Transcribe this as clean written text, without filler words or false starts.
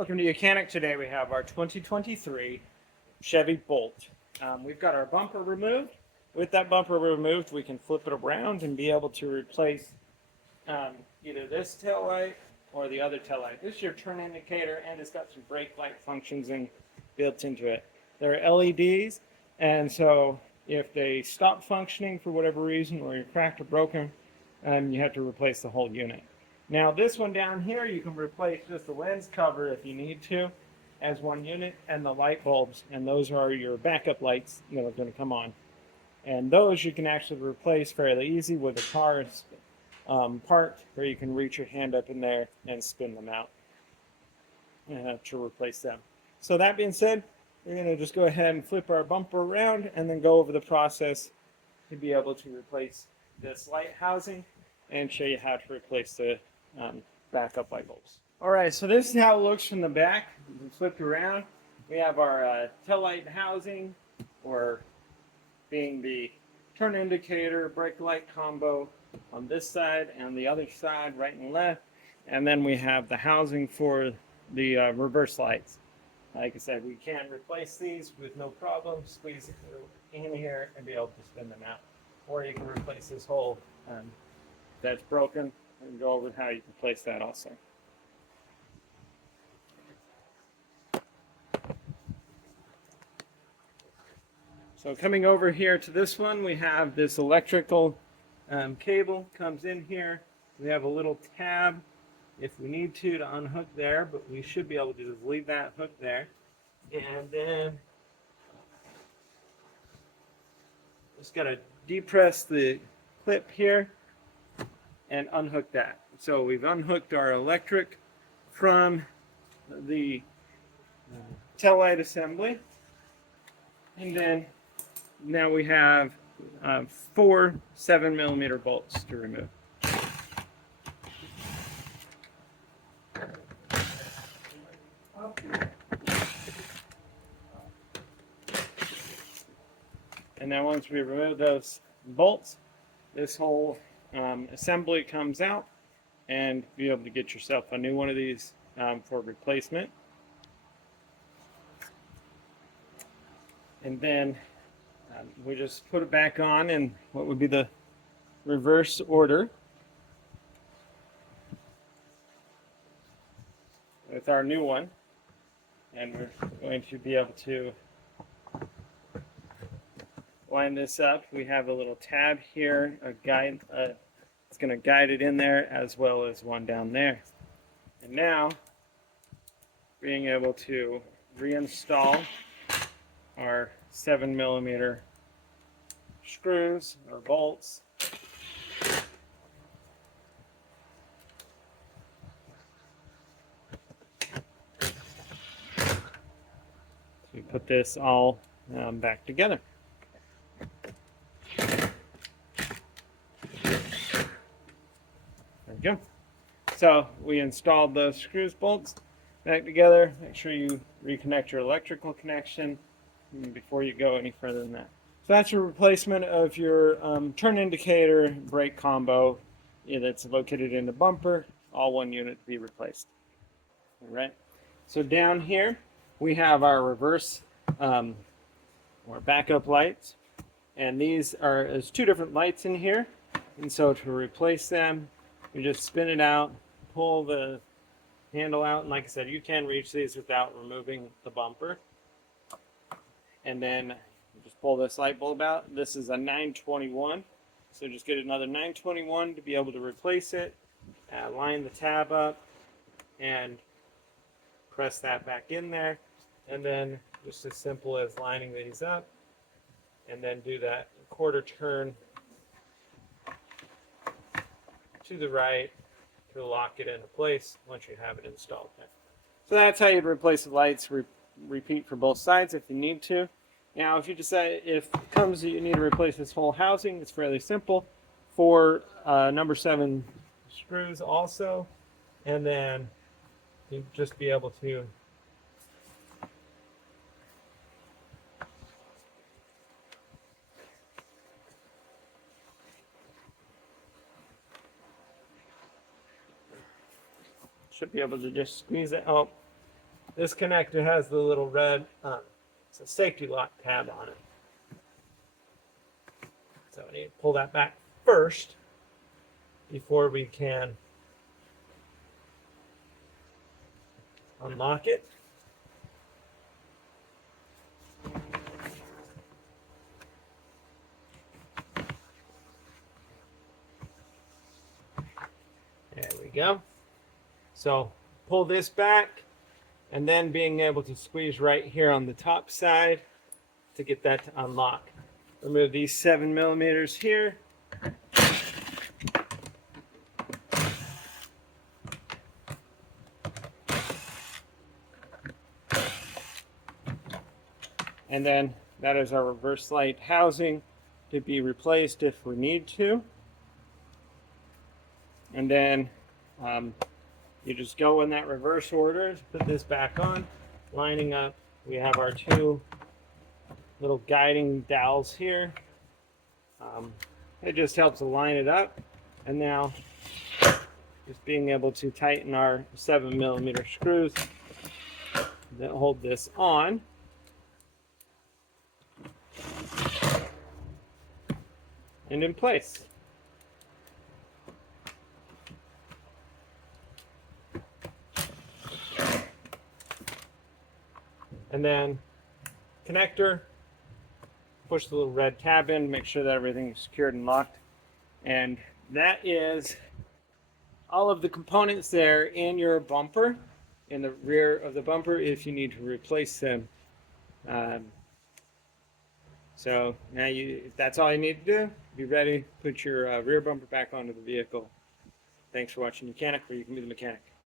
Welcome to Mechanic. Today we have our 2023 Chevy Bolt. We've got our bumper removed. With that bumper removed, we can flip it around and be able to replace either this tail light or the other tail light. This is your turn indicator, and it's got some brake light functions built into it. They're LEDs, and so if they stop functioning for whatever reason, or you're cracked or broken, you have to replace the whole unit. Now this one down here, you can replace just the lens cover if you need to as one unit, and the light bulbs, and those are your backup lights that are going to come on. And those you can actually replace fairly easy with a car parked, where you can reach your hand up in there and spin them out to replace them. So that being said, we're going to just go ahead and flip our bumper around and then go over the process to be able to replace this light housing and show you how to replace the backup light bulbs. Alright, so this is how it looks from the back. Flipped around, we have our tail light housing, or being the turn indicator, brake light combo on this side, and the other side, right and left. And then we have the housing for the reverse lights. Like I said, we can replace these with no problem. Squeeze it in here and be able to spin them out. Or you can replace this whole that's broken, and go over how you can place that also. So coming over here to this one, we have this electrical cable comes in here. We have a little tab if we need to unhook there, but we should be able to just leave that hook there. And then just got to depress the clip here and unhook that. So we've unhooked our electric from the tail light assembly, and then now we have 4 7mm bolts to remove. And now once we remove those bolts, this whole assembly comes out, and be able to get yourself a new one of these for replacement. And then we just put it back on in what would be the reverse order with our new one, and we're going to be able to line this up. We have a little tab here, a guide. It's going to guide it in there, as well as one down there. And now, being able to reinstall our 7mm screws or bolts. So we put this all back together. There we go. So we installed those screws, bolts back together. Make sure you reconnect your electrical connection before you go any further than that. So that's your replacement of your turn indicator brake combo that's located in the bumper. All one unit to be replaced. All right. So down here we have our reverse or backup lights, and these are there's 2 different lights in here. And so to replace them, you just spin it out, pull the handle out, and like I said, you can reach these without removing the bumper. And then you just pull this light bulb out. This is a 921, so just get another 921 to be able to replace it. Line the tab up and press that back in there, and then just as simple as lining these up, and then do that quarter turn to the right to lock it into place once you have it installed there. So that's how you'd replace the lights. Repeat for both sides if you need to. Now if you decide, if it comes that you need to replace this whole housing, it's fairly simple. 4 number 7 screws also, and then you just be able to should be able to just squeeze it out this connector has the little red, it's a safety lock tab on it. So I need to pull that back first before we can unlock it. There we go. So pull this back, and then being able to squeeze right here on the top side to get that to unlock. Remove these 7mm here. And then that is our reverse light housing to be replaced if we need to. And then you just go in that reverse order, put this back on, lining up. We have our two little guiding dowels here. It just helps to line it up. And now just being able to tighten our 7mm screws that hold this on. And in place. And then connector, push the little red tab in, make sure that everything is secured and locked. And that is all of the components there in your bumper, in the rear of the bumper, if you need to replace them. So now if that's all you need to do, be ready, put your rear bumper back onto the vehicle. Thanks for watching Mechanic, where you can be the mechanic.